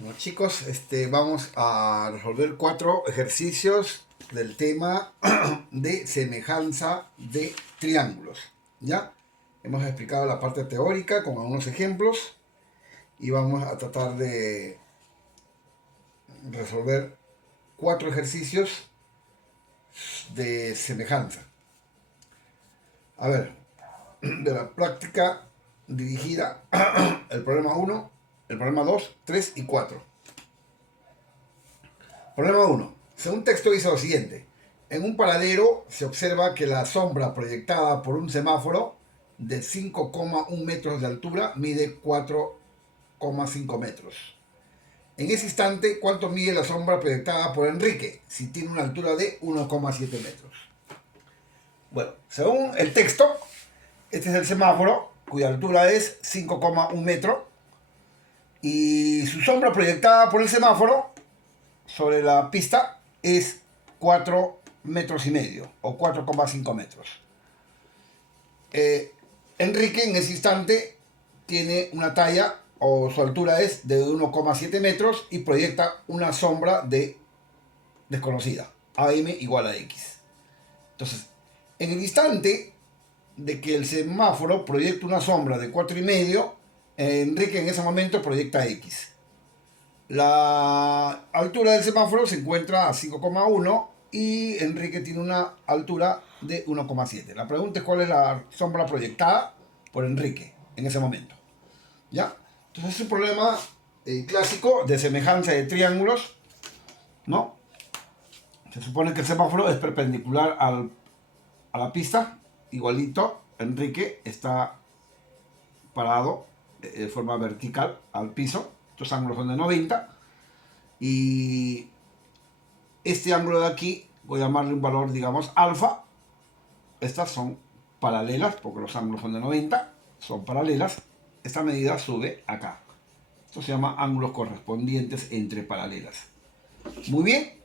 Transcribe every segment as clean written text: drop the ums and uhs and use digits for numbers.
Bueno, chicos, vamos a resolver 4 ejercicios del tema de semejanza de triángulos. ¿Ya? Hemos explicado la parte teórica con algunos ejemplos y vamos a tratar de resolver 4 ejercicios de semejanza. A ver, de la práctica dirigida, el problema 1, el problema 2, 3 y 4. Problema 1. Según texto dice lo siguiente. En un paradero se observa que la sombra proyectada por un semáforo de 5,1 metros de altura mide 4,5 metros. En ese instante, ¿cuánto mide la sombra proyectada por Enrique si tiene una altura de 1,7 metros? Bueno, según el texto, este es el semáforo cuya altura es 5,1 metros y su sombra proyectada por el semáforo sobre la pista es 4 metros y medio o 4,5 metros. Enrique en ese instante tiene una talla o su altura es de 1,7 metros y proyecta una sombra de desconocida, AM igual a X. Entonces, en el instante de que el semáforo proyecta una sombra de 4,5, Enrique en ese momento proyecta X. La altura del semáforo se encuentra a 5,1 y Enrique tiene una altura de 1,7. La pregunta es cuál es la sombra proyectada por Enrique en ese momento. ¿Ya? Entonces es un problema clásico de semejanza de triángulos, ¿no? Se supone que el semáforo es perpendicular a la pista, igualito. Enrique está parado de forma vertical al piso. Estos ángulos son de 90 y este ángulo de aquí voy a llamarle un valor, digamos, alfa. Estas son paralelas porque los ángulos son de 90, son paralelas. Esta medida sube acá. Esto se llama ángulos correspondientes entre paralelas. Muy bien.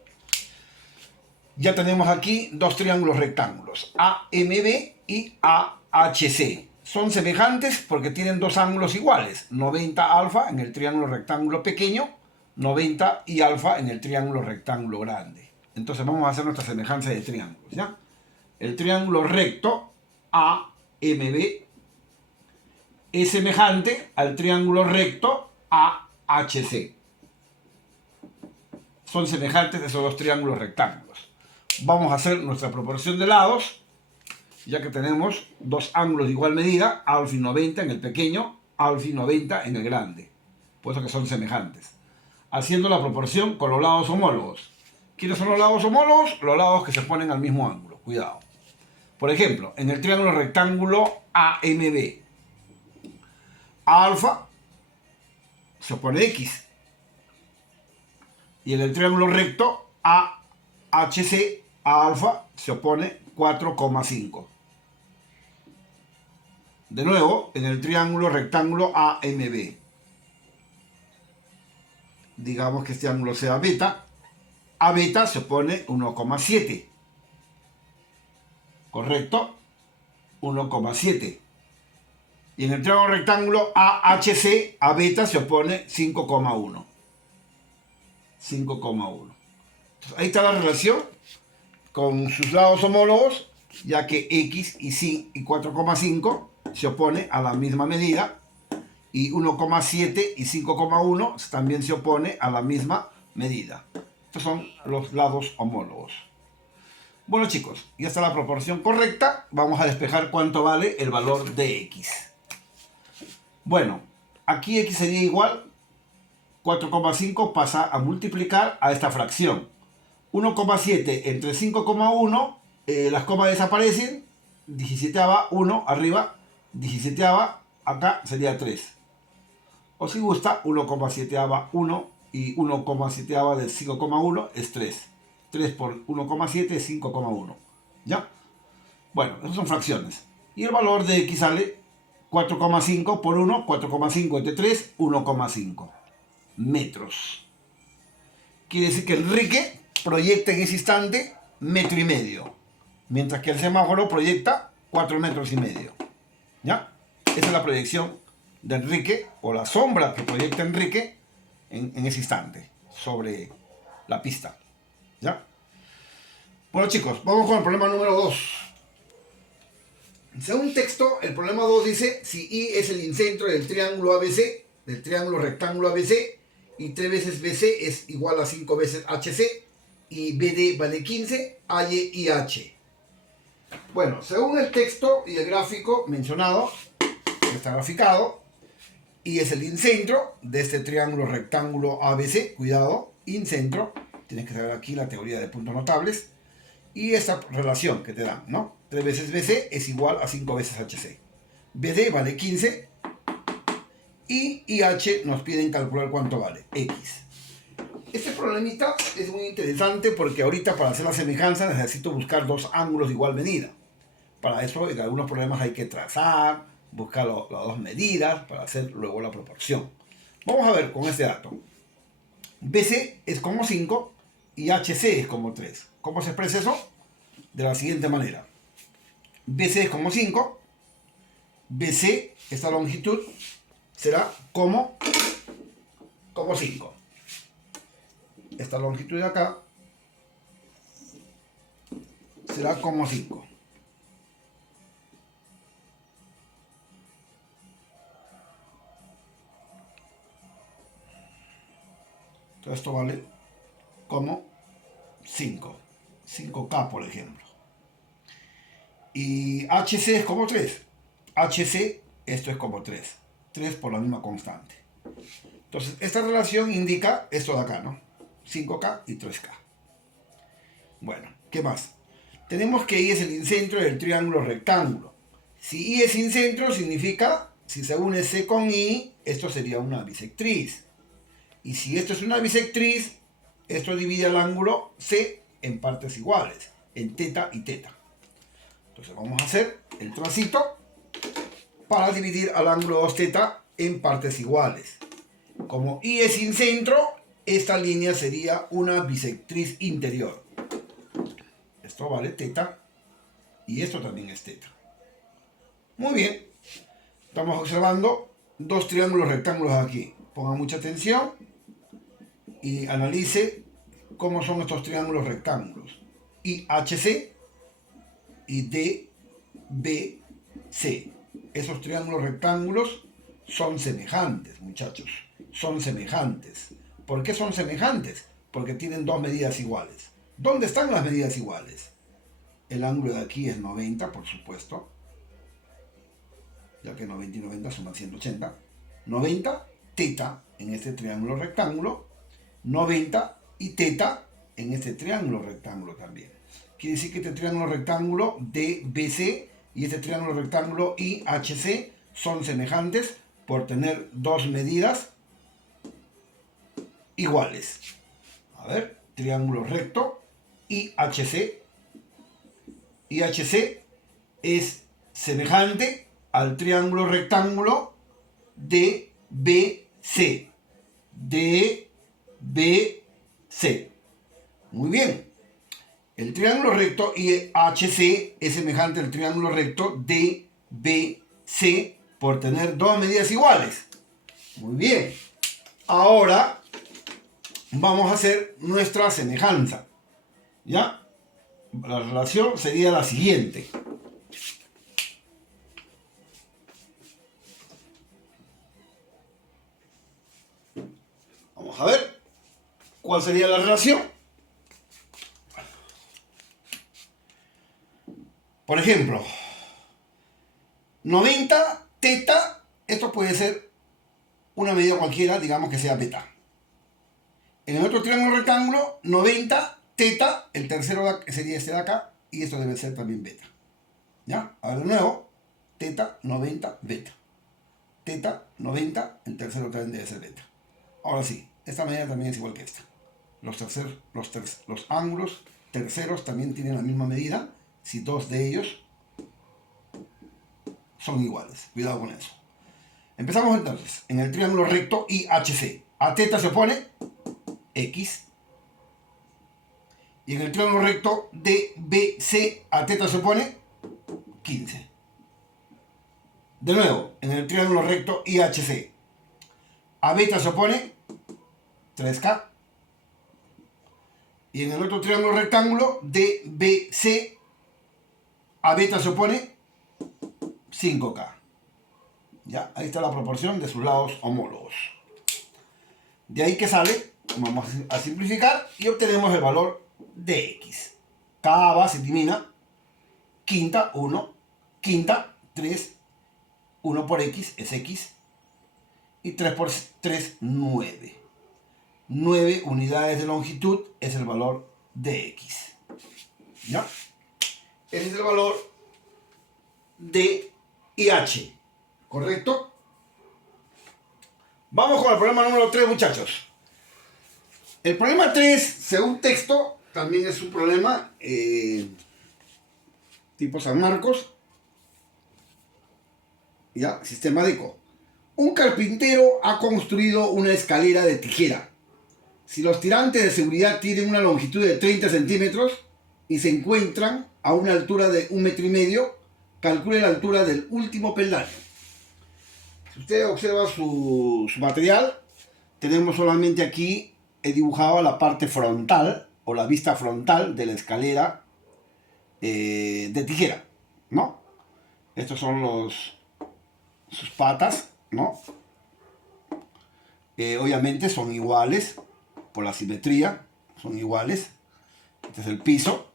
Ya tenemos aquí dos triángulos rectángulos, AMB y AHC. Son semejantes porque tienen dos ángulos iguales, 90 alfa en el triángulo rectángulo pequeño, 90 y alfa en el triángulo rectángulo grande. Entonces vamos a hacer nuestra semejanza de triángulos, ¿ya? El triángulo recto AMB es semejante al triángulo recto AHC. Son semejantes esos dos triángulos rectángulos. Vamos a hacer nuestra proporción de lados, ya que tenemos dos ángulos de igual medida, alfa y 90 en el pequeño, alfa y 90 en el grande. Por eso que son semejantes. Haciendo la proporción con los lados homólogos. ¿Quiénes son los lados homólogos? Los lados que se ponen al mismo ángulo. Cuidado. Por ejemplo, en el triángulo rectángulo AMB, a alfa se opone X. Y en el triángulo recto AHC, a alfa se opone 4,5. De nuevo, en el triángulo rectángulo AMB, digamos que este ángulo sea beta, a beta se opone 1,7. ¿Correcto? 1,7. Y en el triángulo rectángulo AHC, a beta se opone 5,1. 5,1. Ahí está la relación con sus lados homólogos, ya que X y 4,5 se opone a la misma medida y 1,7 y 5,1 también se opone a la misma medida. Estos son los lados homólogos. Bueno, chicos, ya está la proporción correcta. Vamos a despejar cuánto vale el valor de X. Bueno, aquí X sería igual, 4,5 pasa a multiplicar a esta fracción. 1,7 entre 5,1, las comas desaparecen, 17ava, 1 arriba, 17ava, acá sería 3. O si gusta, 1,7ava, 1 y 1,7ava del 5,1 es 3. 3 por 1,7 es 5,1. ¿Ya? Bueno, esas son fracciones. Y el valor de X sale 4,5 por 1, 4,5 entre 3, 1,5 metros. Quiere decir que Enrique proyecta en ese instante 1,5 metros, mientras que el semáforo proyecta 4,5 metros. ¿Ya? Esa es la proyección de Enrique, o la sombra que proyecta Enrique en ese instante sobre la pista. ¿Ya? Bueno chicos, vamos con el problema número 2. Según texto, el problema 2 dice si I es el incentro del triángulo ABC, del triángulo rectángulo ABC, y 3 veces BC es igual a 5 veces HC, y BD vale 15, AY y H. Bueno, según el texto y el gráfico mencionado, que está graficado, I es el incentro de este triángulo rectángulo ABC, cuidado, incentro, tienes que saber aquí la teoría de puntos notables, y esta relación que te dan, ¿no? 3 veces BC es igual a 5 veces HC. BD vale 15 y IH nos piden calcular cuánto vale, X. Este problemita es muy interesante porque ahorita para hacer la semejanza necesito buscar dos ángulos de igual medida. Para eso en algunos problemas hay que trazar, buscar las dos medidas para hacer luego la proporción. Vamos a ver con este dato. BC es como 5 y HC es como 3. ¿Cómo se expresa eso? De la siguiente manera. BC es como 5. BC, esta longitud, será como 5. Esta longitud de acá será como 5. Entonces esto vale como 5. 5K, por ejemplo. Y HC es como 3. HC, esto es como 3. 3 por la misma constante. Entonces, esta relación indica esto de acá, ¿no? 5K y 3K. Bueno, ¿qué más? Tenemos que I es el incentro del triángulo rectángulo. Si I es incentro, significa, si se une C con I, esto sería una bisectriz. Y si esto es una bisectriz, esto divide el ángulo C en partes iguales, en teta y teta. Entonces vamos a hacer el trocito para dividir al ángulo 2θ en partes iguales. Como I es incentro, esta línea sería una bisectriz interior. Esto vale teta y esto también es teta. Muy bien. Estamos observando dos triángulos rectángulos aquí. Pongan mucha atención y analice cómo son estos triángulos rectángulos. IHC y DBC. Esos triángulos rectángulos son semejantes, muchachos. Son semejantes. ¿Por qué son semejantes? Porque tienen dos medidas iguales. ¿Dónde están las medidas iguales? El ángulo de aquí es 90, por supuesto. Ya que 90 y 90 suman 180. 90 teta en este triángulo rectángulo. 90 y teta en este triángulo rectángulo también. Quiere decir que este triángulo rectángulo DBC y este triángulo rectángulo IHC son semejantes por tener dos medidas iguales. A ver, triángulo recto IHC. IHC es semejante al triángulo rectángulo DBC. DBC. Muy bien. El triángulo recto IHC es semejante al triángulo recto DBC por tener dos medidas iguales. Muy bien. Ahora vamos a hacer nuestra semejanza. ¿Ya? La relación sería la siguiente. Vamos a ver cuál sería la relación. Por ejemplo, 90 teta, esto puede ser una medida cualquiera, digamos que sea beta. En el otro triángulo rectángulo, 90 teta, el tercero sería este de acá, y esto debe ser también beta. ¿Ya? Ahora de nuevo, teta, 90, beta. Teta, 90, el tercero también debe ser beta. Ahora sí, esta medida también es igual que esta. Los ángulos terceros también tienen la misma medida si dos de ellos son iguales. Cuidado con eso. Empezamos entonces. En el triángulo recto IHC. A teta se opone X. Y en el triángulo recto DBC a teta se opone 15. De nuevo, en el triángulo recto IHC. A beta se opone 3K. Y en el otro triángulo rectángulo, DBC, a beta se opone 5K. Ya, ahí está la proporción de sus lados homólogos. De ahí que sale, vamos a simplificar y obtenemos el valor de X. Cada se elimina, quinta 1, quinta 3, 1 por X es X, y 3 por 3, 9. 9 unidades de longitud es el valor de X. ¿Ya? Ese es el valor de IH. ¿Correcto? Vamos con el problema número 3, muchachos. El problema 3, según texto, también es un problema tipo San Marcos. ¿Ya? Sistemático. Un carpintero ha construido una escalera de tijera. Si los tirantes de seguridad tienen una longitud de 30 centímetros y se encuentran a una altura de 1,5 metros, calcule la altura del último peldaño. Si usted observa su material, tenemos solamente aquí, he dibujado la parte frontal o la vista frontal de la escalera de tijera, ¿no? Estos son sus patas, ¿no? Obviamente son iguales por la simetría, son iguales. Este es el piso.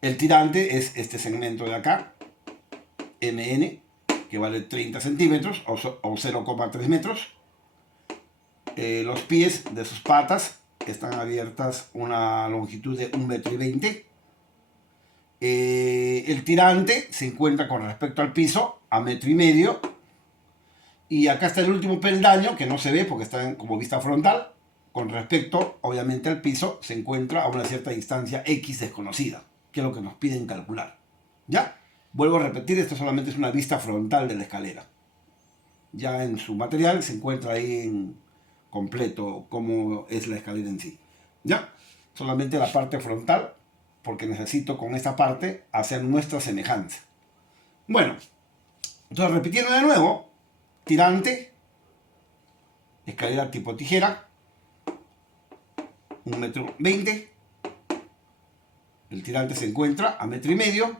El tirante es este segmento de acá, MN, que vale 30 centímetros o 0,3 metros. Los pies de sus patas están abiertas una longitud de 1,20 m. El tirante se encuentra con respecto al piso a 1,5 m. Y acá está el último peldaño, que no se ve porque está como vista frontal. Con respecto, obviamente, al piso, se encuentra a una cierta distancia X desconocida, que es lo que nos piden calcular. ¿Ya? Vuelvo a repetir, esto solamente es una vista frontal de la escalera. Ya en su material se encuentra ahí en completo cómo es la escalera en sí. ¿Ya? Solamente la parte frontal, porque necesito con esta parte hacer nuestra semejanza. Bueno, entonces repitiendo de nuevo, tirante, escalera tipo tijera, 1,20 m. El tirante se encuentra a 1,5 m.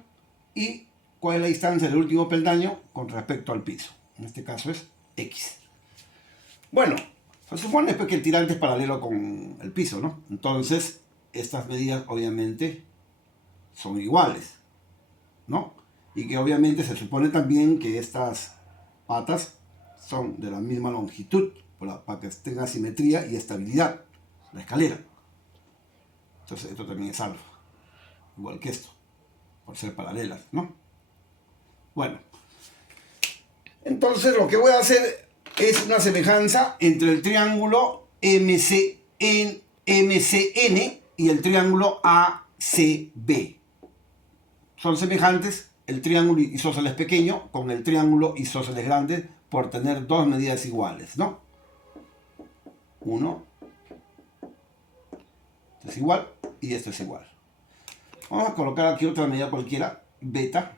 Y cuál es la distancia del último peldaño con respecto al piso. En este caso es X. Bueno, se supone que el tirante es paralelo con el piso, ¿no? Entonces, estas medidas obviamente son iguales, ¿no? Y que obviamente se supone también que estas patas son de la misma longitud para que tenga simetría y estabilidad la escalera. Entonces esto también es alfa, igual que esto, por ser paralelas, ¿no? Bueno, entonces lo que voy a hacer es una semejanza entre el triángulo MCN y el triángulo ACB. Son semejantes el triángulo isósceles pequeño con el triángulo isósceles grande por tener dos medidas iguales, ¿no? Uno, esto es igual y esto es igual. Vamos a colocar aquí otra medida cualquiera, beta,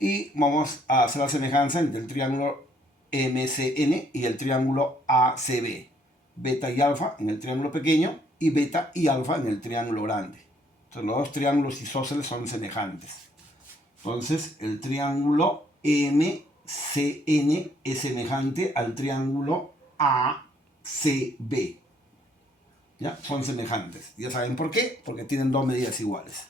y vamos a hacer la semejanza entre el triángulo MCN y el triángulo ACB. Beta y alfa en el triángulo pequeño y beta y alfa en el triángulo grande. Entonces los dos triángulos isósceles son semejantes. Entonces el triángulo MCN es semejante al triángulo ACB. ¿Ya? Son semejantes. Ya saben por qué, porque tienen dos medidas iguales.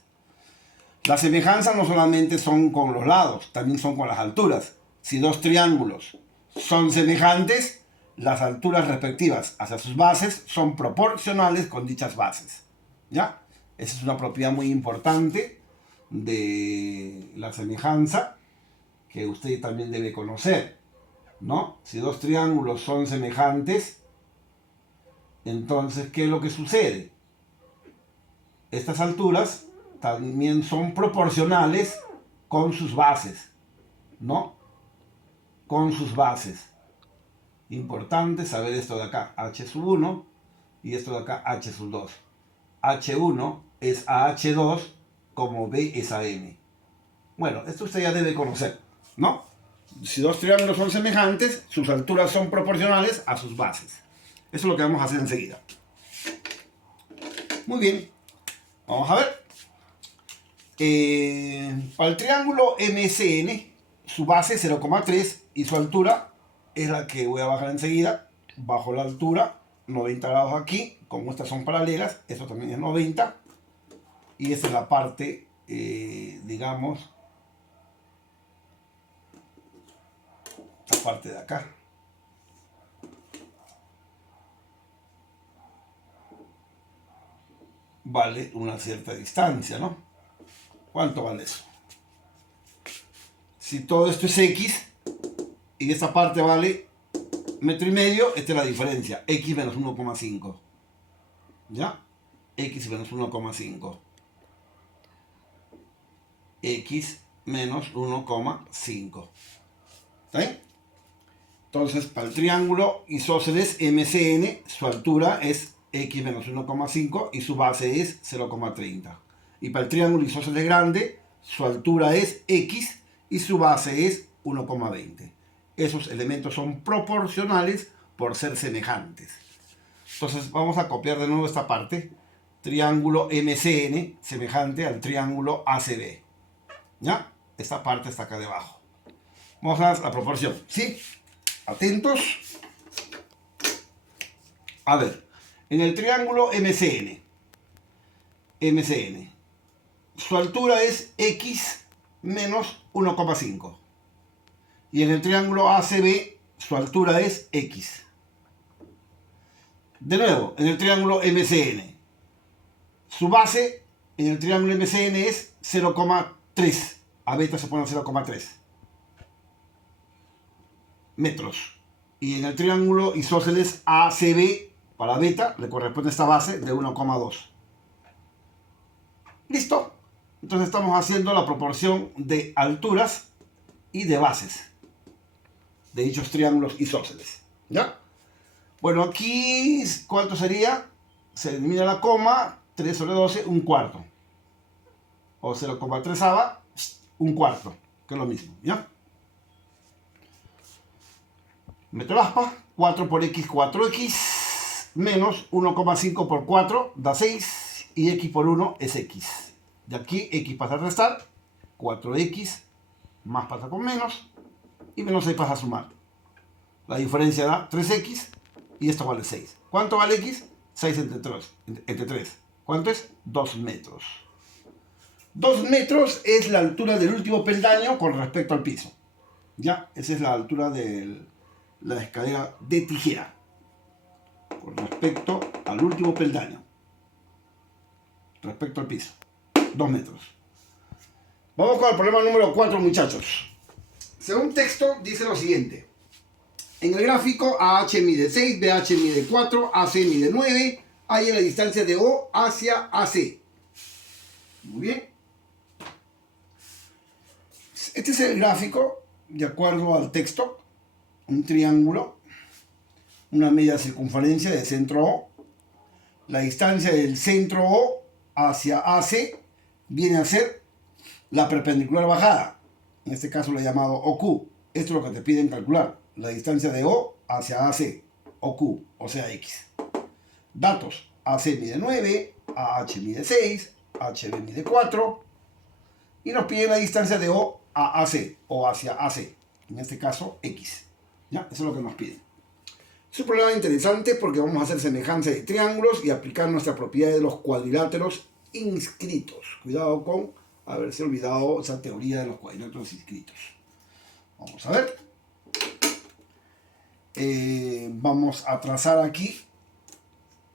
Las semejanzas no solamente son con los lados, también son con las alturas. Si dos triángulos son semejantes, las alturas respectivas hacia sus bases son proporcionales con dichas bases. ¿Ya? Esa es una propiedad muy importante de la semejanza que usted también debe conocer, ¿no? Si dos triángulos son semejantes, entonces, ¿qué es lo que sucede? Estas alturas también son proporcionales con sus bases, ¿no? Con sus bases. Importante saber esto de acá, H1 y esto de acá, H2. H1 es a H2 como B es a M. Bueno, esto usted ya debe conocer, ¿no? Si dos triángulos son semejantes, sus alturas son proporcionales a sus bases. es lo que vamos a hacer enseguida. Muy bien, vamos a ver. Para el triángulo MCN, su base es 0,3 y su altura es la que voy a bajar enseguida. Bajo la altura, 90 grados aquí, como estas son paralelas, eso también es 90. Y esta es la parte, digamos, la parte de acá. Vale una cierta distancia, ¿no? ¿Cuánto vale eso? Si todo esto es X y esta parte vale 1,5 metros, esta es la diferencia. X menos 1,5. ¿Ya? X menos 1,5. X menos 1,5. ¿Está bien? Entonces, para el triángulo isósceles MCN, su altura es X menos 1,5 y su base es 0,30. Y para el triángulo isósceles grande, su altura es X y su base es 1,20. Esos elementos son proporcionales por ser semejantes. Entonces vamos a copiar de nuevo esta parte. Triángulo MCN semejante al triángulo ACB. ¿Ya? Esta parte está acá debajo. Vamos a ver la proporción. ¿Sí? Atentos. A ver. En el triángulo MCN. Su altura es X menos 1,5. Y en el triángulo ACB, su altura es X. De nuevo, en el triángulo MCN, su base en el triángulo MCN es 0,3. A beta se pone 0,3 metros. Y en el triángulo isósceles ACB, para beta, le corresponde esta base de 1,2. ¿Listo? Entonces estamos haciendo la proporción de alturas y de bases de dichos triángulos isósceles. ¿Ya? Bueno, aquí, ¿cuánto sería? Se elimina la coma, 3 sobre 12, un cuarto. O 0,3, un cuarto, que es lo mismo, ¿ya? Meto el aspa, 4 por x, 4x, menos 1,5 por 4 da 6, y x por 1 es x. De aquí x pasa a restar, 4x más pasa con menos, y menos 6 pasa a sumar. La diferencia da 3x, y esto vale 6. ¿Cuánto vale x? 6 entre 3. ¿Cuánto es? 2 metros. 2 metros es la altura del último peldaño con respecto al piso. ¿Ya? Esa es la altura de la escalera de tijera. Con respecto al último peldaño. Respecto al piso. 2 metros. Vamos con el problema número 4, muchachos. Según texto, dice lo siguiente. En el gráfico, AH mide 6, BH mide 4, AC mide 9. Hay la distancia de O hacia AC. Muy bien. Este es el gráfico, de acuerdo al texto. Un triángulo, una media circunferencia de centro O. La distancia del centro O hacia AC viene a ser la perpendicular bajada. En este caso lo he llamado OQ. Esto es lo que te piden calcular. La distancia de O hacia AC, OQ, o sea X. Datos. AC mide 9, AH mide 6, HB mide 4. Y nos piden la distancia de O a AC, o hacia AC. En este caso, X. ¿Ya? Eso es lo que nos piden. Es un problema interesante porque vamos a hacer semejanza de triángulos y aplicar nuestra propiedad de los cuadriláteros inscritos. Cuidado con haberse olvidado esa teoría de los cuadriláteros inscritos. Vamos a ver. Vamos a trazar aquí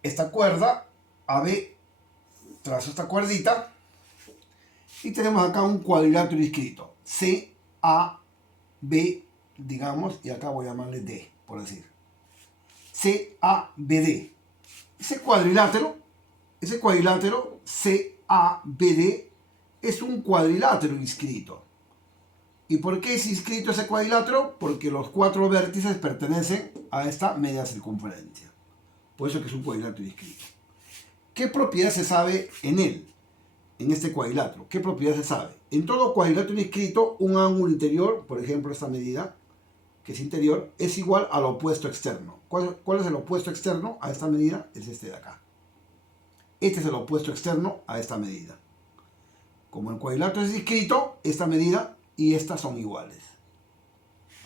esta cuerda. AB, trazo esta cuerdita. Y tenemos acá un cuadrilátero inscrito. C, A, B, digamos, y acá voy a llamarle D, por decir. C, A, B, D. Ese cuadrilátero C, A, B, D, es un cuadrilátero inscrito. ¿Y por qué es inscrito ese cuadrilátero? Porque los 4 vértices pertenecen a esta media circunferencia. Por eso que es un cuadrilátero inscrito. ¿Qué propiedad se sabe en él? En este cuadrilátero. ¿Qué propiedad se sabe? En todo cuadrilátero inscrito, un ángulo interior, por ejemplo esta medida, que es interior, es igual al opuesto externo. ¿Cuál es el opuesto externo a esta medida? Es este de acá. Este es el opuesto externo a esta medida. Como el cuadrilátero es discreto, esta medida y estas son iguales.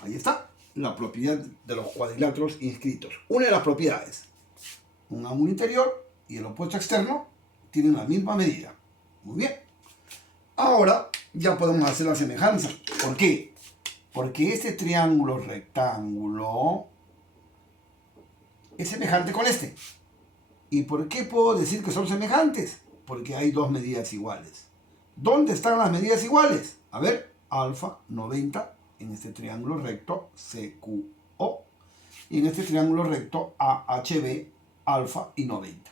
Ahí está la propiedad de los cuadriláteros inscritos. Una de las propiedades, un ángulo interior y el opuesto externo tienen la misma medida. Muy bien. Ahora ya podemos hacer la semejanza. ¿Por qué? Porque este triángulo rectángulo es semejante con este. ¿Y por qué puedo decir que son semejantes? Porque hay dos medidas iguales. ¿Dónde están las medidas iguales? A ver, alfa 90 en este triángulo recto CQO y en este triángulo recto AHB, alfa y 90.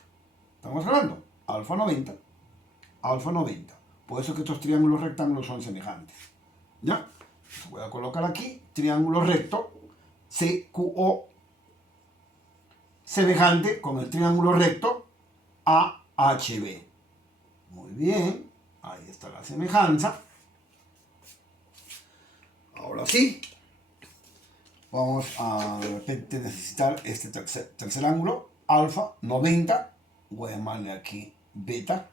¿Estamos hablando? Alfa 90, alfa 90. Por eso que estos triángulos rectángulos son semejantes. ¿Ya? Voy a colocar aquí triángulo recto CQO semejante con el triángulo recto AHB. Muy bien, ahí está la semejanza. Ahora sí, vamos a de repente necesitar este tercer ángulo, alfa 90, voy a llamarle aquí beta,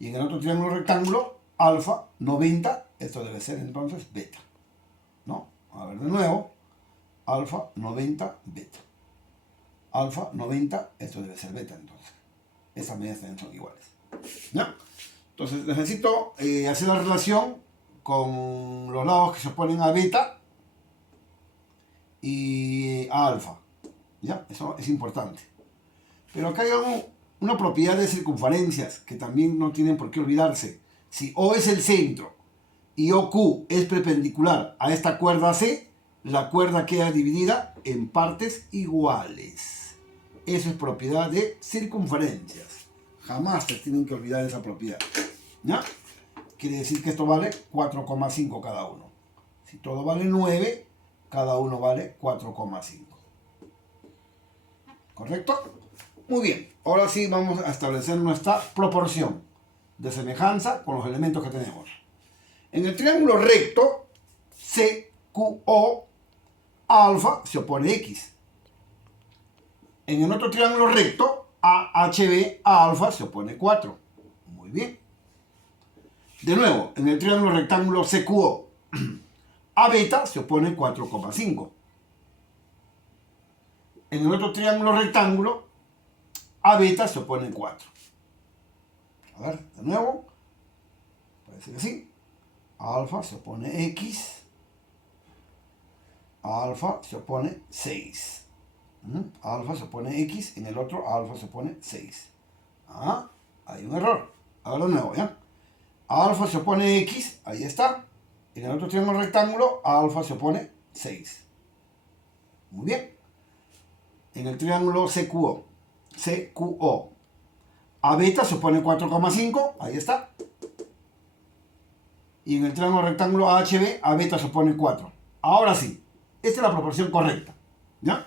y en el otro triángulo rectángulo, alfa 90, esto debe ser entonces beta, ¿no? A ver de nuevo, alfa 90 beta. Alfa 90, esto debe ser beta entonces. Esas medidas también son iguales. ¿Ya? Entonces necesito hacer la relación con los lados que se oponen a beta y a alfa. ¿Ya? Eso es importante. Pero acá hay una propiedad de circunferencias que también no tienen por qué olvidarse. Si O es el centro y OQ es perpendicular a esta cuerda C, la cuerda queda dividida en partes iguales. Eso es propiedad de circunferencias. Jamás se tienen que olvidar esa propiedad. ¿Ya? Quiere decir que esto vale 4,5 cada uno. Si todo vale 9, cada uno vale 4,5. ¿Correcto? Muy bien. Ahora sí vamos a establecer nuestra proporción de semejanza con los elementos que tenemos. En el triángulo recto, CQO, alfa se opone X. En el otro triángulo recto, AHB, a alfa se opone 4. Muy bien. De nuevo, en el triángulo rectángulo CQO, a beta se opone 4,5. En el otro triángulo rectángulo, a beta se opone 4. A ver, de nuevo. Parece que sí. Alfa se opone X. Alfa se opone 6. Alfa se opone X, en el otro alfa se opone 6. Ah, hay un error. Ahora de nuevo, ¿ya? Alfa se opone X, ahí está. En el otro triángulo rectángulo, alfa se opone 6. Muy bien. En el triángulo CQO, a beta se opone 4,5, ahí está. Y en el triángulo rectángulo AHB, a beta se opone 4. Ahora sí, esta es la proporción correcta, ¿ya?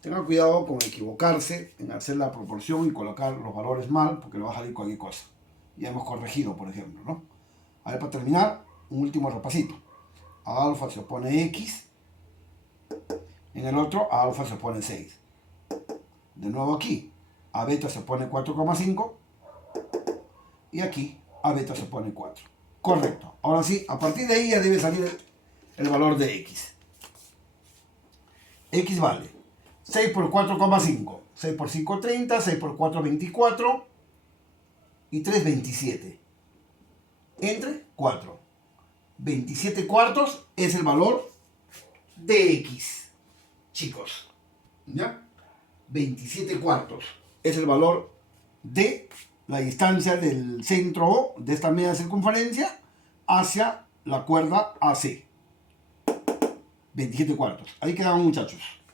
Tengan cuidado con equivocarse en hacer la proporción y colocar los valores mal, porque le va a salir cualquier cosa. Ya hemos corregido, por ejemplo, ¿no? A ver, para terminar, un último repasito. A alfa se opone X. En el otro, a alfa se opone 6. De nuevo aquí, a beta se opone 4,5. Y aquí, a beta se opone 4. Correcto. Ahora sí, a partir de ahí ya debe salir el valor de X. X vale 6 por 4,5. 6 por 5, 30. 6 por 4, 24. Y 3, 27. Entre 4. 27 cuartos es el valor de X. Chicos. ¿Ya? 27 cuartos es el valor de la distancia del centro O de esta media circunferencia hacia la cuerda AC. 27 cuartos. Ahí quedaban, muchachos.